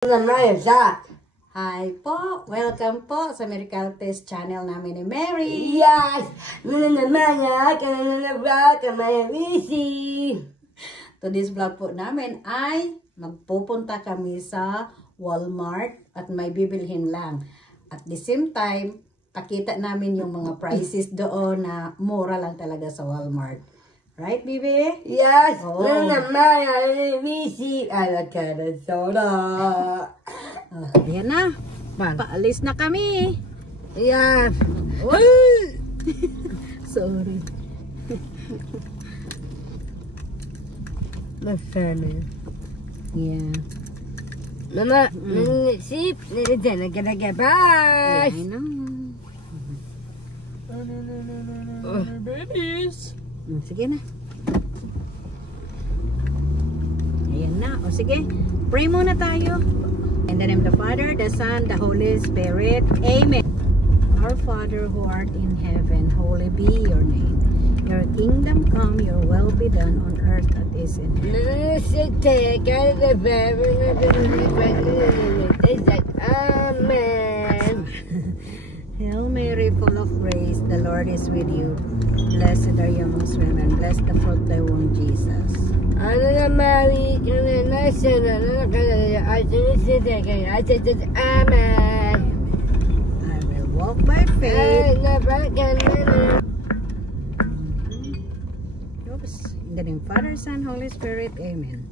Hi po! Welcome po sa Miracle Test channel namin ni Mary. Yes! Today's vlog po namin ay magpupunta kami sa Walmart at may bibilhin lang. At the same time, pakita namin yung mga prices doon na mura lang talaga sa Walmart. Right, baby? Yes! Oh. Soda! Ayan na. Paalis na kami. Yes! Sorry. Masana. Yeah. Mama, sip, bye! I know. Babies! Sige na. Ayan na. O sige. Pray muna tayo. In the name of the Father, the Son, the Holy Spirit. Amen. Our Father who art in heaven, holy be your name. Your kingdom come, your will be done on earth as it is in heaven. Amen. Hail Mary, full of grace, the Lord is with you. Blessed are you amongst women, blessed the fruit of thy womb, Jesus. Amen. I will walk by faith. Oops. In the name of Father, Son, Holy Spirit. Amen.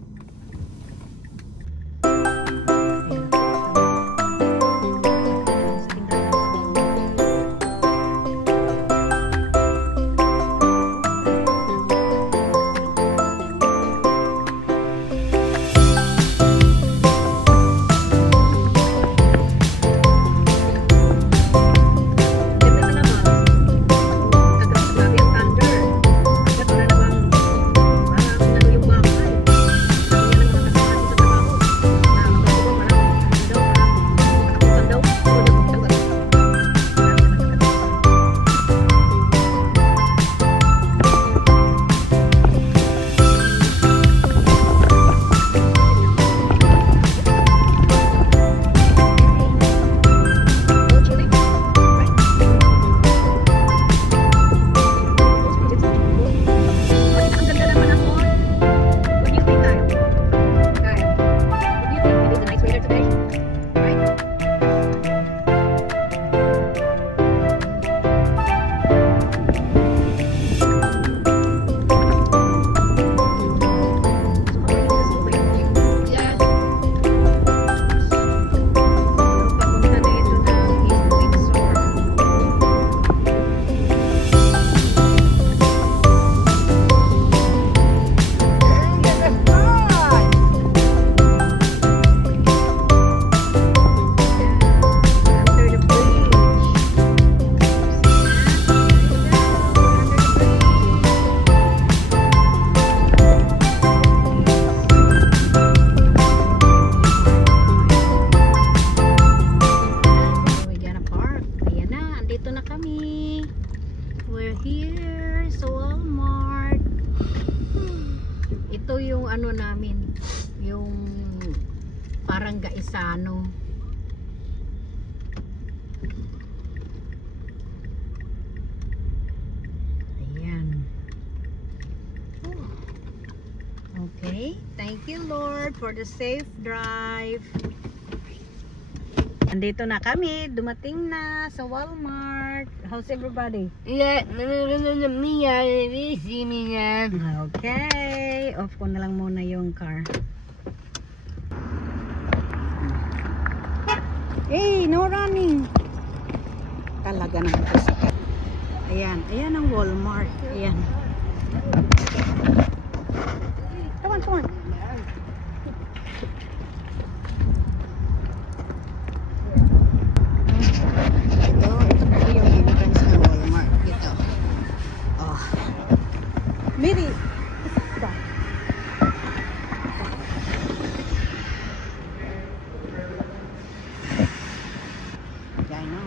We're here sa Walmart. Ito yung ano namin, yung parang Gaisano. Ayan. Okay, thank you Lord for the safe drive. Andito na kami, dumating na sa Walmart. How's everybody? Yeah, okay, off ko na lang muna yung car. Hey, no running. Talaga naman kasi. Ayan, ayan ang Walmart. Ayan. Come on, come on. Miri. I know.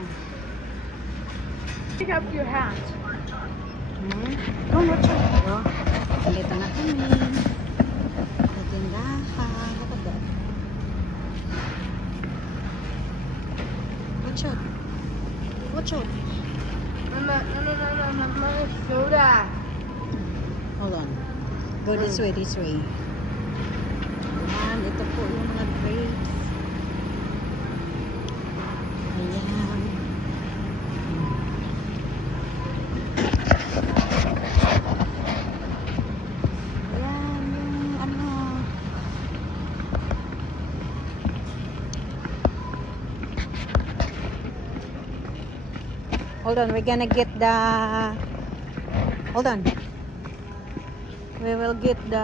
Pick up your hat. Don't watch it. Dito na kami. Sa tindahan. Look at that. Watch out. Watch out. Mama, Mama, soda. Hold on. Go this way, this way. Ayan, ito po yung mga grapes. Ayan. Ayan, yung ano. Hold on, we're gonna get the... Hold on. We will get the...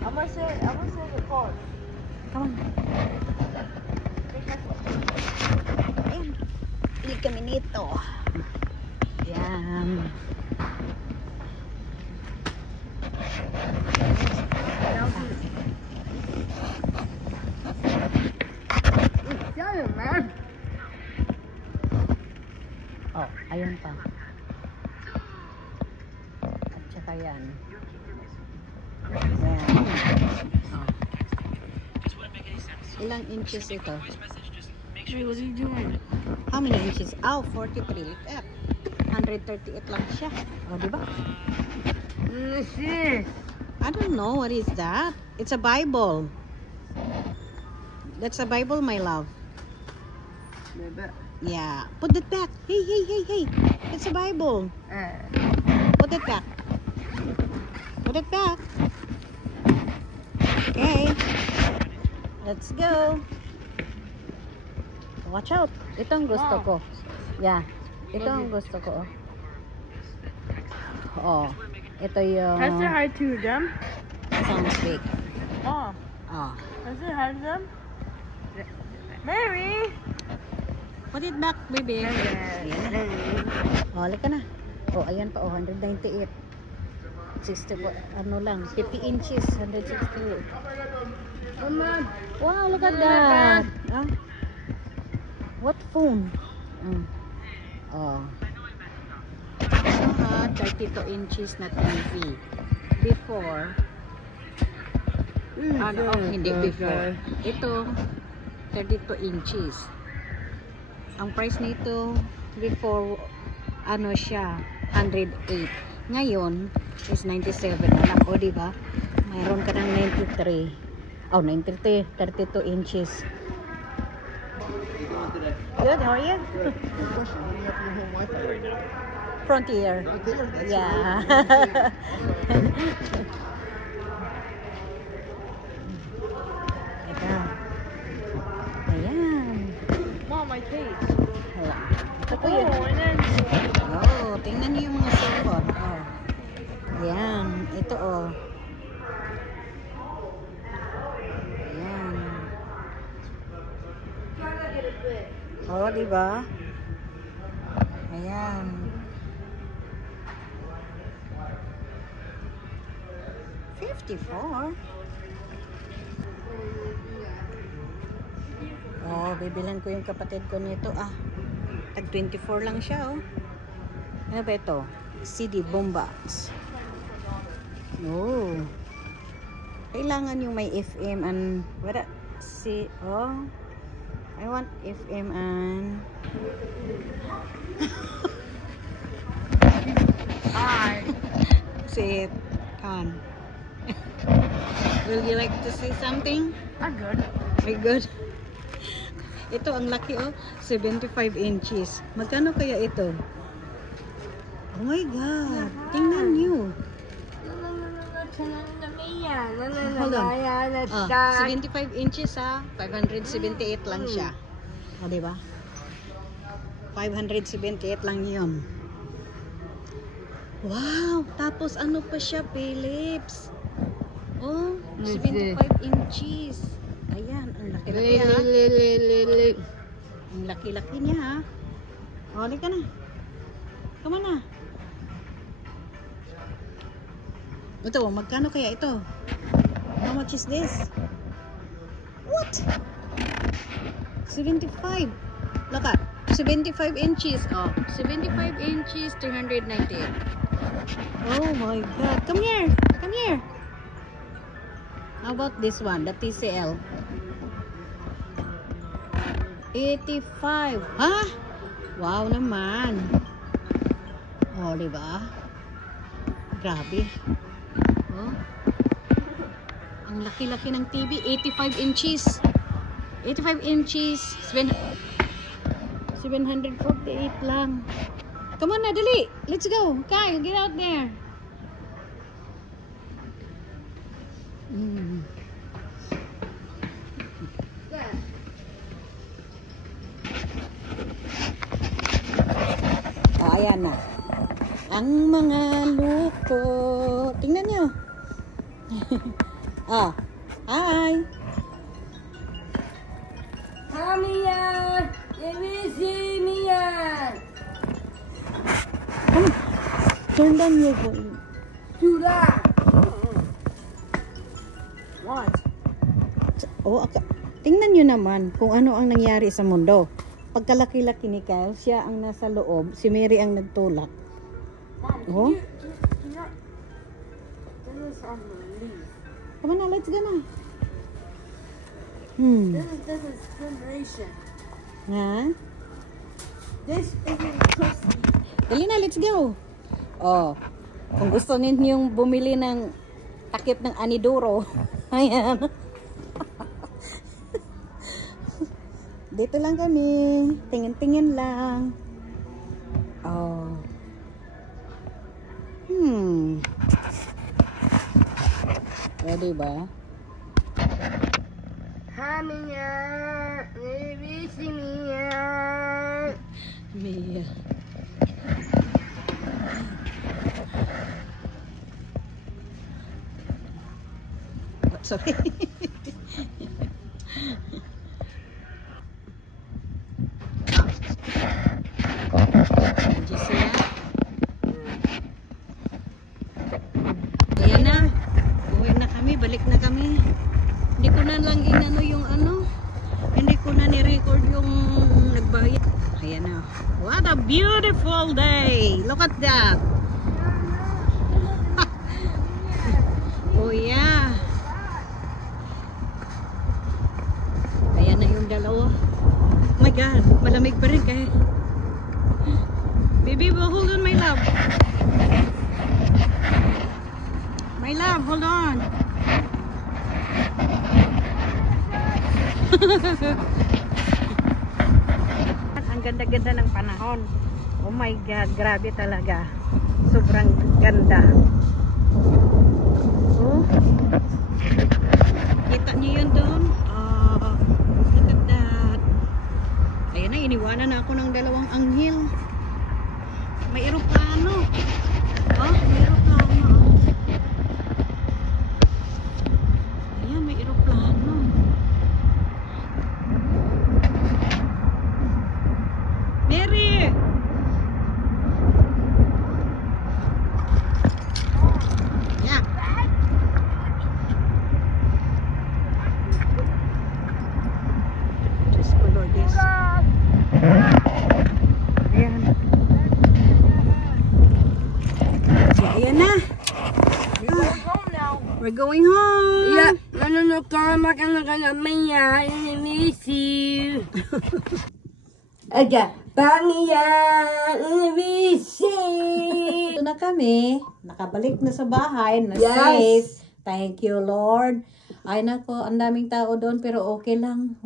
I'm gonna say the card. Come on. Ayan. Pili kami nito. Ayan. Sorry, man. Oh, ayun pa. At saka yan. Ayan. Oh. Ilang inches ito? Hey, what are you doing? How many inches? Oh, 43. Look up. 138 lang siya. Oh, diba? What's this? I don't know. What is that? It's a Bible. That's a Bible, my love. Yeah. Put it back. Hey, hey, hey, hey. It's a Bible. Put it back. Put it back. Okay. Let's go. Watch out. Ito ang gusto ko. Yeah. Ito ang gusto ko. Oh. Ito yung... Can I say hi to them? Sounds big. Oh, Oh. can I say hi to them? Mary! Put it back, baby. Mary. Oh, halika na. Oh, ayan pa. Oh, 198. 60 po. Ano lang. 50 inches. 160. Mama, Wow, look at that. Ah? What phone? Oh. 32 inches na TV. Before. Ano? Oh, hindi before. Ito, 32 inches. Ang price nito, before, ano siya, 108. Ngayon, is 97. Anak ko, diba? Mayroon ka ng 93. Oh, 93. 32 inches. Good, how are you? Frontier. Yeah. Ito. Ayan. Mom, my case. Hala. Ito po yun. Oh, and then Oh, tingnan niyo yung mga cellphone. Oh. Ayan. Ito oh. Ayan. Oh, diba? Ayan. $54. Oh, bibilan ko yung kapatid ko nito. Ah, tag 24 lang siya, oh. Ano ba ito? CD boombox. Oh. Kailangan yung may FM and what? See, oh. I want FM and I. say it. Come on. Will you like to say something? I'm good. Very good. Ito ang laki oh, 75 inches. Magkano kaya ito? Oh my God. Tingnan niyo. Hold on. 75 inches ha. 578 lang siya. O, diba? 578 lang yun. Wow! Tapos ano pa siya, Philips? Oh, 75 inches. Ayan, ang laki-laki ha. Ang laki-laki niya ha. O, halika na. Come on na. Ito, magkano kaya ito? How much is this? What? 75. Look at 75 inches. Oh, 75 inches, 398. Oh my God. Come here. Come here. How about this one, the TCL? 85. Ha? Wow naman. Oh, diba? Grabe. Oh. Ang laki-laki ng TV. 85 inches. 85 inches. 748 lang. Come on na, dali. Let's go. Kyle, get out there. Oh, ayan na. Ang mga lupo. Tingnan nyo. Ah, hi. Hamiyan! Ibisimiyan! Come on. Turn down your volume. Sura! What? Oh, tingnan nyo naman kung ano ang nangyari sa mundo. Pagkalaki-laki ni Kyle, siya ang nasa loob, si Mary ang nagtulak. Oh? Come on na, let's go na. This is generation. Ha? This isn't Christmas. Dali na, let's go. Oh, kung gusto ninyong bumili ng takip ng aniduro, ayan. Dito lang kami. Tingin-tingin lang. Oh. Ready ba? Hamiyan! Ibisimiyan! Mia. Sorry. Ayan na. Uwi na kami. Balik na kami. Hindi ko na lang inano yung ano. Hindi ko na ni-record yung nagbayad. Ayan na. What a beautiful day. Look at that. Oh yeah. Ayan na yung dalawa. Oh my God. Malamig pa rin kaya. Baby, hold on my love. My love, hold on. Ang ganda-ganda ng panahon. Oh my God, grabe talaga. Sobrang ganda. Oh. Kita niyo yun doon? Oh, look at that. Ayan na, iniwanan na ako ng dalawang anghel. May eroplano. Oh, may eroplano. Ayan, may eroplano. Mary! Yeah. Just color this. Ayan. Ayan na. We're going home. Yeah, no, come back and look at me. I miss you. Okay, Pangyan, miss you. Ito na kami. Nakabalik na sa bahay. Na Yes. safe. Thank you, Lord. Ay nako, ang daming tao doon pero okay lang.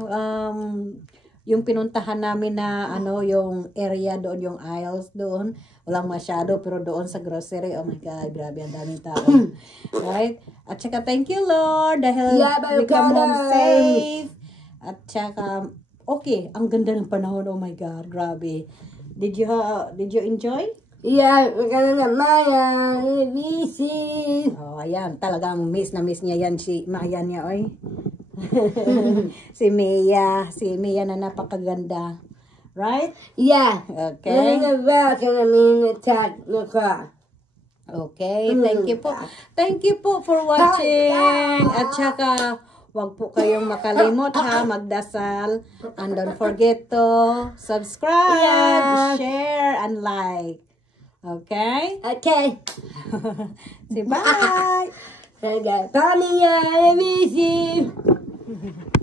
Yung pinuntahan namin na ano, yung area doon, yung aisles doon, walang masyado, pero doon sa grocery, oh my God, grabe, ang daming tao. Right? At saka, thank you, Lord, dahil we come home safe. At saka, okay, ang ganda ng panahon, oh my God, grabe. Did you enjoy? Yeah, we're gonna get Maya, miss you. Oh, ayan, talagang miss na miss niya yan si Maya niya, oy. si Mia na napakaganda. Right? Yeah. Okay. I'm in the back and I'm in the top of the car. Okay. Thank you po. Thank you po for watching. At saka, wag po kayong makalimot ha, magdasal. And don't forget to subscribe, share, and like. Okay? Okay. Say bye. Pamilya, I miss you.